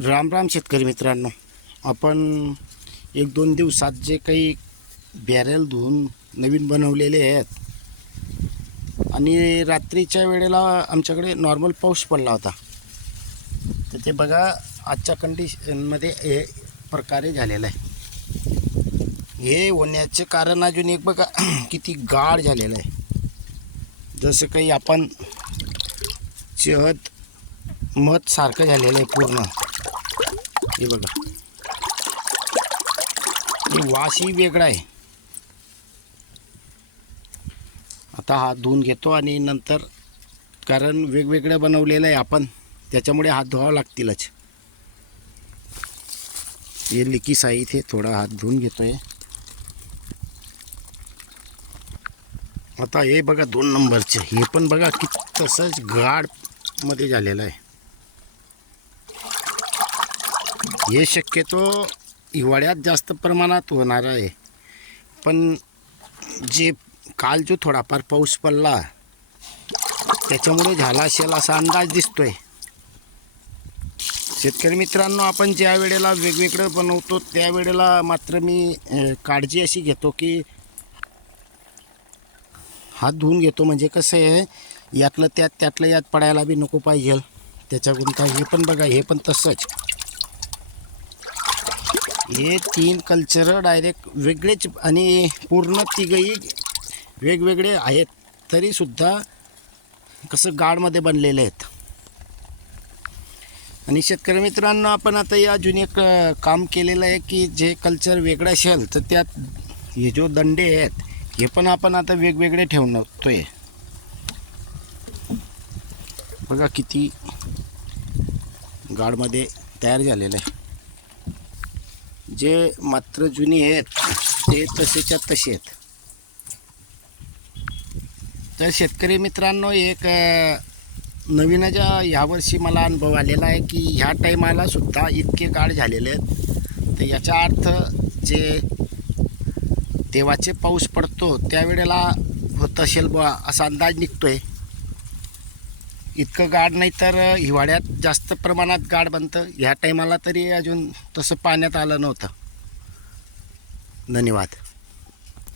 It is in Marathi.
राम राम शेतकरी मित्रांनो. आपण एक दोन दिवसात जे काही बॅरेल धुवून नवीन बनवलेले आहेत. आणि रात्रीच्या वेळेला आमच्याकडे नॉर्मल पाऊस पडला होता. तर ते बघा आजच्या कंडिशनमध्ये हे प्रकारे झालेलं आहे. हे होण्याचे कारण अजून एक बघा किती गाढ झालेलं आहे. जसं काही आपण चहत मध सारखं झालेलं आहे पूर्ण. हे बघा. वासही वेगळा आहे. आता हात धुवून घेतो आणि नंतर कारण वेगवेगळं बनवलेलं आहे आपण त्याच्यामुळे हात धुवावं लागतीलच. हे लिकीस आहे इथे थोडा हात धुवून घेतोय. आता हे बघा दोन नंबरचे. हे पण बघा की तसंच गाडमध्ये झालेलं आहे. हे शक्यतो हिवाळ्यात जास्त प्रमाणात होणार आहे. पण जे काल जो थोडाफार पाऊस पडला त्याच्यामुळे झाला असेल असा अंदाज दिसतोय. शेतकरी मित्रांनो आपण ज्या वेळेला वेगवेगळं बनवतो त्यावेळेला मात्र मी काळजी अशी घेतो की हात धुवून घेतो. म्हणजे कसं आहे यातलं त्यात त्यातलं यात पडायला बी नको पाहिजे. त्याच्याकडून काय हे पण बघा हे पण तसंच. हे तीन कल्चर डायरेक्ट वेगळेच आणि पूर्ण तिघही वेगवेगळे आहेत. तरीसुद्धा कसं गाडमध्ये बनलेले आहेत. आणि शेतकरी मित्रांनो आपण आता या अजून एक काम केलेलं आहे की जे कल्चर वेगळं असेल तर त्यात हे जो दंडे आहेत हे पण आपण आता वेगवेगळे ठेवतोय. बघा किती गाडमध्ये तयार झालेलं आहे. जे मात्र जुनी आहेत ते तसेच्या तसे आहेत. तर शेतकरी मित्रांनो एक नवीनच्या ह्यावर्षी मला अनुभव आलेला आहे की ह्या टायमाला सुद्धा इतके काळ झालेले आहेत. तर याचा अर्थ जे देवाचे पाऊस पडतो त्यावेळेला होत असेल बा असा अंदाज निघतो आहे इतकं गाड नाही तर हिवाळ्यात जास्त प्रमाणात गाड बनतं. ह्या टाईमाला तरी अजून तसं पाण्यात आलं नव्हतं. धन्यवाद.